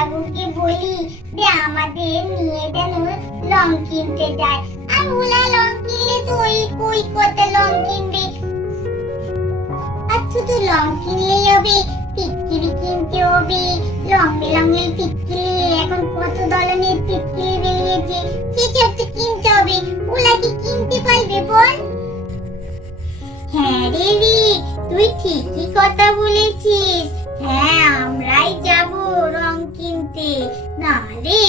কাকুকে বলি যে আমাদের নিয়ে যেন লং কিনতে যায়। আর ওলা লং কিনলে তো ওই কই কত লং কিনবে? আর শুধু লং কিনলেই হবে পিটকিরি কিনতে হবে। রং বেরঙের পিটকিরি এখন কত ধরনের পিটকিরি বেরিয়েছে সেসব তো কিনতে হবে। ওলা কি কিনতে পারবে বল? হ্যাঁ রে, তুই ঠিকই কথা বলেছিস। হ্যাঁ আমরাই যাব রং কিনতে না রে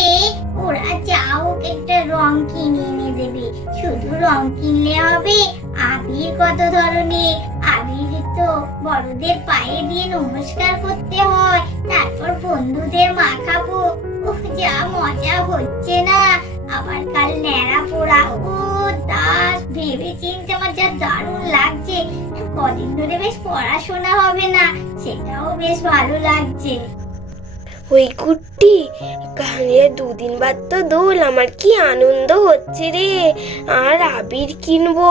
ওরা যাও, একটা রং কিনে এনে দেবে। শুধু রং কিনলে হবে। আবির কত ধরনের? আবির তো বড়দের পায়ে দিয়ে নমস্কার করতে হয়। তারপর বন্ধুদের মাখাবো। উফ, যা মজা হচ্ছে না। আবার কাল ন্যাড়া পোড়া। ও দাস ভেবে চিন্তে আমার যা দারুণ লাগছে। কদিন ধরে বেশ পড়াশোনা হবে না। সেটাও বেশ ভালো লাগছে। ওই কুট্টি কানে দুদিন বাদ তো দোল, আমার কি আনন্দ হচ্ছে রে। আর আবির কিনবো,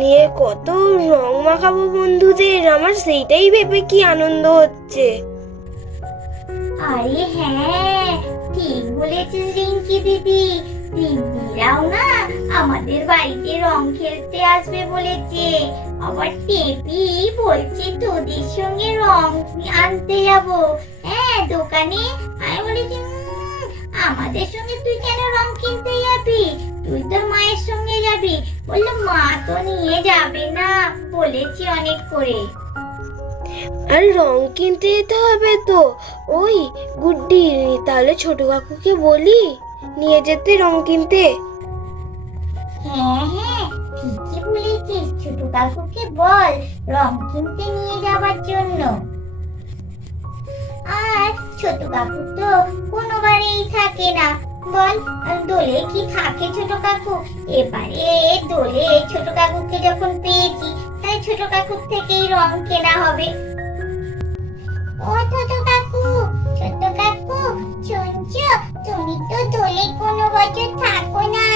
নিয়ে কত রং মাখাবো বন্ধুদের, আমার সেইটাই ভেবে কি আনন্দ হচ্ছে। আরে হ্যাঁ ঠিক বলেছিস রিঙ্কি দিদি। দিদিরাও না, আমাদের বাড়িতে রং খেলতে আসবে বলেছে। আবার টেপি বলছে, তোদের সঙ্গে রং আনতে যাব। হ্যাঁ দোকানে? আমি বলেছি আমাদের সঙ্গে তুই কেন রং কিনতে যাবি? তুই তোর মায়ের সঙ্গে যাবি। বলল, মা তো নিয়ে যাবে না, বলেছি অনেক করে। আর রং কিনতে যেতে হবে তো। ওই গুড্ডি, তাহলে ছোট কাকুকে বলি। নিয়ে যেতে রং কিনতে। হ্যাঁ হ্যাঁ ছোট কাকুকে জন্য। আর কাকু তো কোনো থাকে না। বল কি থাকে ছোট কাকু? এবারে দোলে ছোট কাকুকে যখন পেয়েছি, তাই ছোট কাকুর থেকেই রং কেনা হবে। ও ছোট কাকু, ছোট কাকু শুনছো তুমি তো দোলে কোনো বছর থাকো না।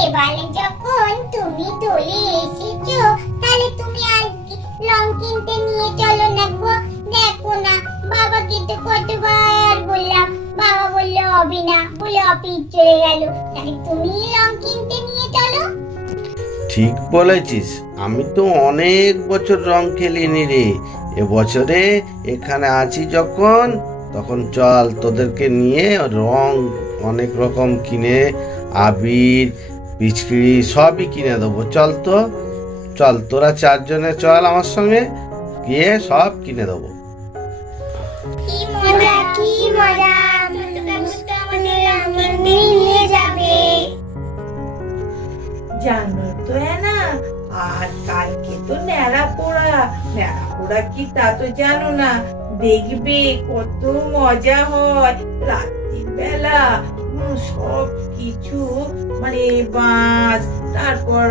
এবারে যখন তুমি দোলে এসেছ, তাহলে তুমি আর রং কিনতে নিয়ে চলো না গো? দেখো না, বাবাকে তো কতবার বললাম, বাবা বলল হবে না। বলে অফিস চলে গেল। তাহলে তুমি রং কিনতে নিয়ে চলো। ঠিক বলেছিস, আমি তো অনেক বছর রং খেলিনি রে। এবছরে এখানে আছি যখন তখন চল তোদেরকে নিয়ে রং অনেক রকম কিনে আবির পিচকিরি সবই কিনে দেবো। চল তো চল তোরা চারজনে চল আমার সঙ্গে গিয়ে সব কিনে দেবো। জানো তো না আর কালকে তো ন্যাড়া পোড়া ন্যাড়া পোড়া কি তা তো জানো না। দেখবে কত মজা হয়। রাত্রির বেলা সব কিছু মানে বাঁশ তারপর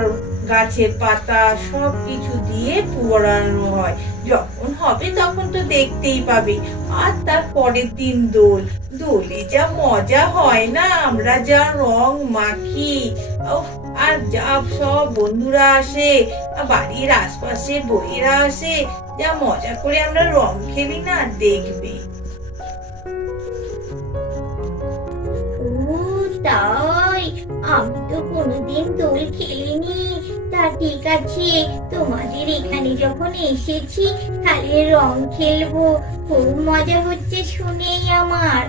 গাছের পাতা সব কিছু দিয়ে পোড়ানো হয়। যখন হবে তখন তো দেখতেই পাবে। আর তার পরের দিন দোল। দোলে যা মজা হয় না আমরা যা রং মাখি। উফ, আর যা সব বন্ধুরা আসে আর বাড়ির আশপাশে বইয়েরা আসে যা মজা করে আমরা রং খেলি না দেখবে। তাই। আমি তো কোনোদিন দোল খেলিনি। তা ঠিক আছে তোমাদের এখানে যখন এসেছি তাহলে রং খেলব। খুব মজা হচ্ছে শুনেই আমার।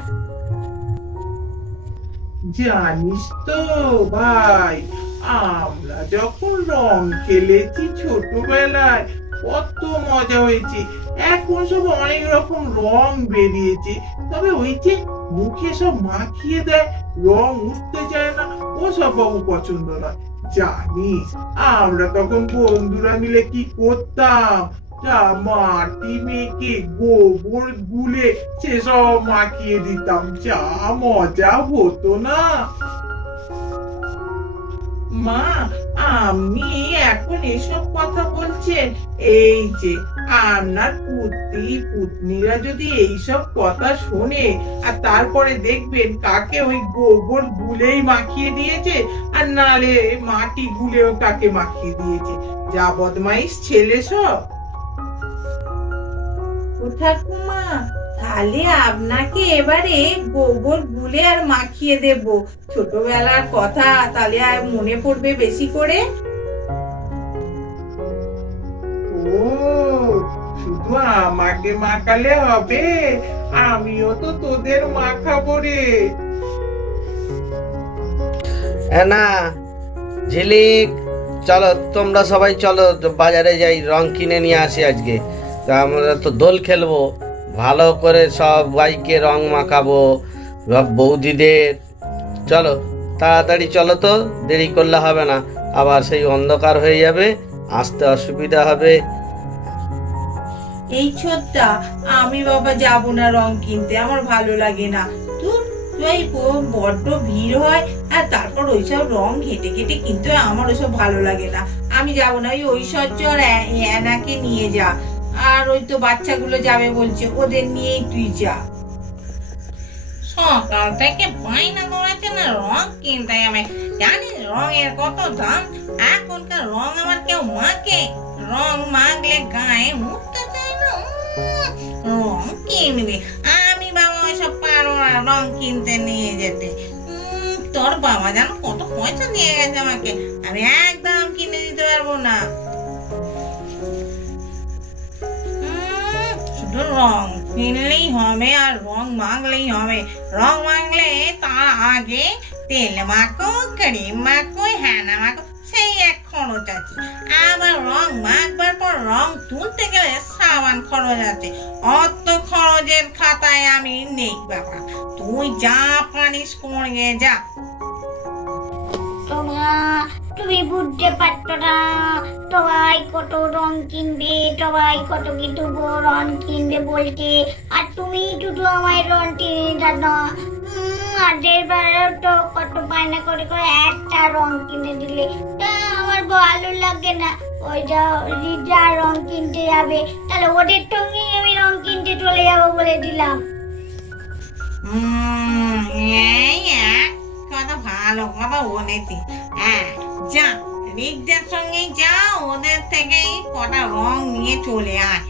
জানিস তো ভাই আমরা যখন রং খেলেছি ছোটবেলায়, কত মজা হয়েছে। এখন সব অনেক রকম রং বেরিয়েছে। তবে ওই যে মুখে সব মাখিয়ে দেয়, রং উঠতে চায় না, ও সব বাবু পছন্দ নয়। জানিস, আমরা তখন বন্ধুরা মিলে কি করতাম? যা মাটি মেখে, গোবর গুলে সেসব মাখিয়ে দিতাম। যা মজা হতো না। মা, আমি এখন এসব কথা বলছেন এই যে আপনার পুত্রী যদি এইসব কথা শোনে, আর তারপরে দেখবেন কাকে ওই গোবর গুলেই মাখিয়ে দিয়েছে, আর নালে মাটি গুলেও কাকে মাখিয়ে দিয়েছে। যা বদমাইশ ছেলে সব। ঠাকুমা তাহলে আপনাকে এবারে গোবর গুলে আর মাখিয়ে দেব। ছোটবেলার কথা তাহলে আর মনে পড়বে বেশি করে? ও শুধু আমাকে মাখালে হবে? আমিও তো তোদের মাখাবো রে। না ঝিলিক চলো তোমরা সবাই চলো বাজারে যাই রং কিনে নিয়ে আসি আজকে। তা আমরা তো দোল খেলব। ভালো করে সবাইকে রং মাখাবো। সব বৌদিদের। চলো, তাড়াতাড়ি চলো তো, দেরি করলে হবে না। আবার সেই অন্ধকার হয়ে যাবে, আসতে অসুবিধা হবে। এই ছোটটা, আমি বাবা যাব না রং কিনতে, আমার ভালো লাগে না। তুই বড্ড ভিড় হয়, আর তারপর ওইসব রং ঘেটে ঘেটে কিনতে আমার ওইসব ভালো লাগে না। আমি যাব না, ওই ঐশ্বর্য আর অ্যানাকে নিয়ে যা। আর ওই তো বাচ্চাগুলো যাবে বলছে, ওদের নিয়েই তুই যা। সকাল থেকে বাইনা করেছে না, রং কিনতে হবে জানিস, রঙের কত দাম? এখনকার রং আমার কেউ মাকে রং মাখলে গায়ে মুখতে চায় না? রং কিনবে। আমি বাবা ওইসব পারো না, রং কিনতে নিয়ে যেতে। তোর বাবা যেন কত পয়সা দিয়ে গেছে আমাকে। আমি একদম কিনে দিতে পারব না। শুধু রং কিনলেই হবে আর রং মাখলেই হবে। রং মাখলে তার আগে তেল মাখো, ক্রিম মাখো হ্যানা মাখো, সেই এক খরচ আছে। আবার রং মাখবার পর রং তুলতে গেলে সাবান খরচ আছে। অত খরচের খাতায় আমি নেই বাবা। তুই যা পারিস করে যা। তুমি বুঝতে পারতো না। সবাই কত রং কিনবে সবাই কত কিছু রং কিনবে বলছে আর তুমি শুধু আমায় রং কিনে দাও আগের বারেও তো কত বায়না করে করে একটা রং কিনে দিলে। তা আমার ভালো লাগে না। ওই যা যা রং কিনতে যাবে, তাহলে ওদের সঙ্গেই আমি রং কিনতে চলে যাব বলে দিলাম। কথা ভালো কথা বলেছি হ্যাঁ যা, রিকদের সঙ্গে যা, ওদের থেকেই কটা রং নিয়ে চলে আয়।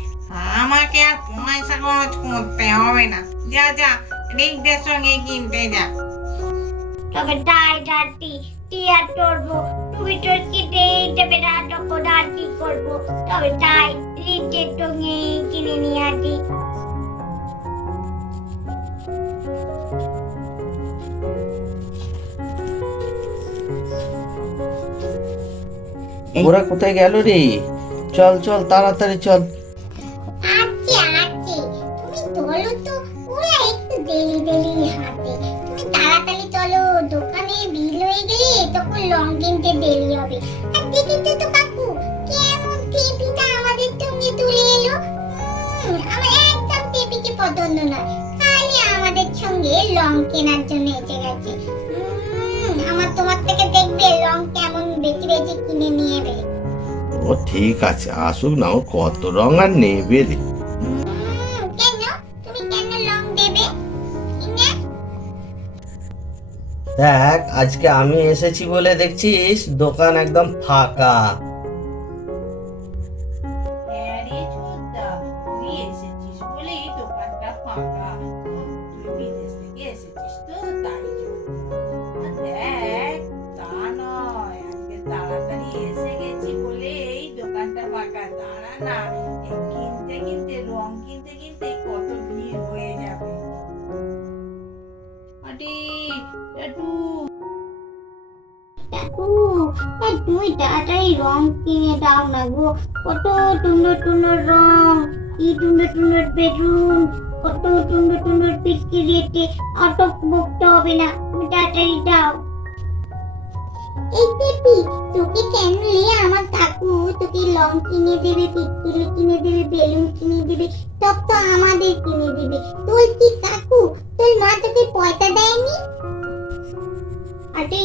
আমাকে আর পয়সা খরচ করতে হবে না। যা যা, রিকদের সঙ্গে কিনতে যা। তবে তাই ডাটি আর করব তুমি তো কিনেই দেবে না, তখন আর কি করব? তবে তাই রিটের সঙ্গে কিনে নিয়ে আসি। ওরা কোথায় গেল রে? চল চল তাড়াতাড়ি চল। আচ্ছা আচ্ছা। তুমি চলো তো ওরা একটু দেরি দেরি হাতে। তুমি তাড়াতাড়ি চলো দোকানে বিল হয়ে গেলে তখন লং কিনতে দেরি হবে। আর দেখি তো তো কাকু কেমন টেপিটা আমাদের সঙ্গে তুলে এলো? আমার একদম টেপিকে পছন্দ নয় খালি আমাদের সঙ্গে লং কেনার জন্য এসে গেছে। আমার তোমার থেকে দেখবে লং কেমন ও ঠিক আছে আসুক না ও কত রং আর নেবে রে। উম, কেন? তুমি কেন লং দেবে? কিনে? দেখ আজকে আমি এসেছি বলে দেখছিস দোকান একদম ফাঁকা। না, কিনতে কিনতে, রং কিনতে কিনতে কত ভিড় হয়ে যাবে। আরে, একটু। তুমি তাড়াতাড়ি রং কিনে দাও না গো। কত সুন্দর সুন্দর রং কি সুন্দর সুন্দর বেলুন কত সুন্দর সুন্দর পিচকি দিয়েছে অত বকতে হবে না তুমি তাড়াতাড়ি দাও। এই পেপি তোকে কেন নিয়ে আমার কাকু তোকে লং কিনে দেবে পিচকিরি কিনে দেবে, বেলুন কিনে দেবে সব তো আমাদের কিনে দেবে। তোর কি কাকু? তোর মা তোকে পয়সা দেয়নি? আরে,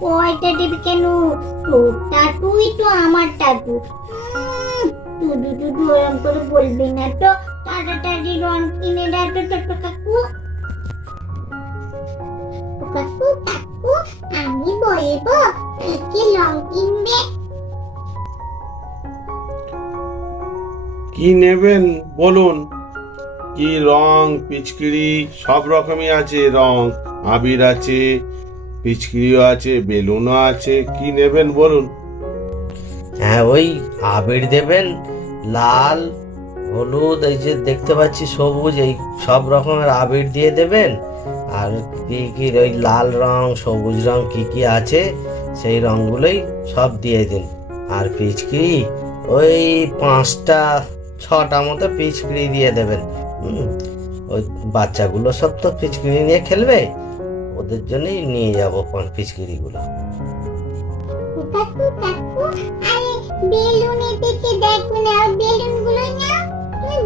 পয়সা দেবে কেন? তোর টাটুই তো আমার টাটু টুডু টুডু ওরম করে বলবি না তো। তাড়াতাড়ি রং কিনে দেয় তো, ছোট্ট কাকু। ও কাকু কাকু আমি বলব কি রং কিনবে কি নেবেন বলুন? কি কি রং পিচকিরি? সব রকমই আছে রং। আবির আছে পিচকিরিও আছে বেলুনও আছে কি নেবেন বলুন? হ্যাঁ ওই আবির দেবেন লাল হলুদ এই যে দেখতে পাচ্ছি সবুজ এই সব রকমের আবির দিয়ে দেবেন। আর কি কি ওই লাল রং, সবুজ রং কি কি আছে, সেই রংগুলোই সব দিয়ে দিন। আর পিচকিরি ওই পাঁচটা, ছটা মতো পিচকিরি দিয়ে দেবেন। ওই বাচ্চাগুলো সব তো পিচকিরি নিয়ে খেলবে, ওদের জন্যই নিয়ে যাব পিচকিরিগুলো। কাকু কাকু, আরে বেলুনের দিকে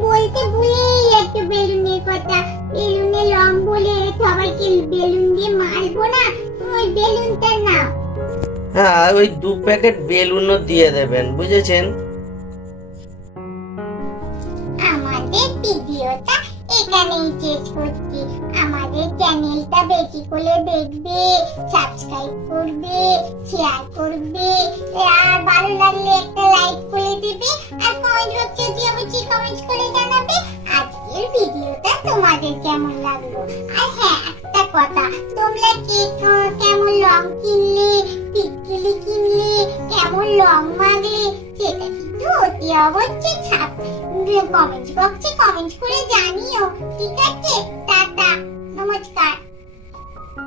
বলতে ভুলেই একটা বেলুনের কথা। বেলুনের রং বলে সবাইকে বেলুন দিয়ে মারবো না? ওই বেলুনটা নাও। হ্যাঁ ওই দু প্যাকেট বেলুনও দিয়ে দেবেন বুঝেছেন? আমাদের ভিডিওটা এখানেই শেষ করছি। আমাদের চ্যানেলটা বেশি করে দেখবে সাবস্ক্রাইব করবে শেয়ার করবে। আর ভালো লাগলে একটা লাইক করে দিবে আর কেমন লাগল? আর হ্যাঁ একটা কথা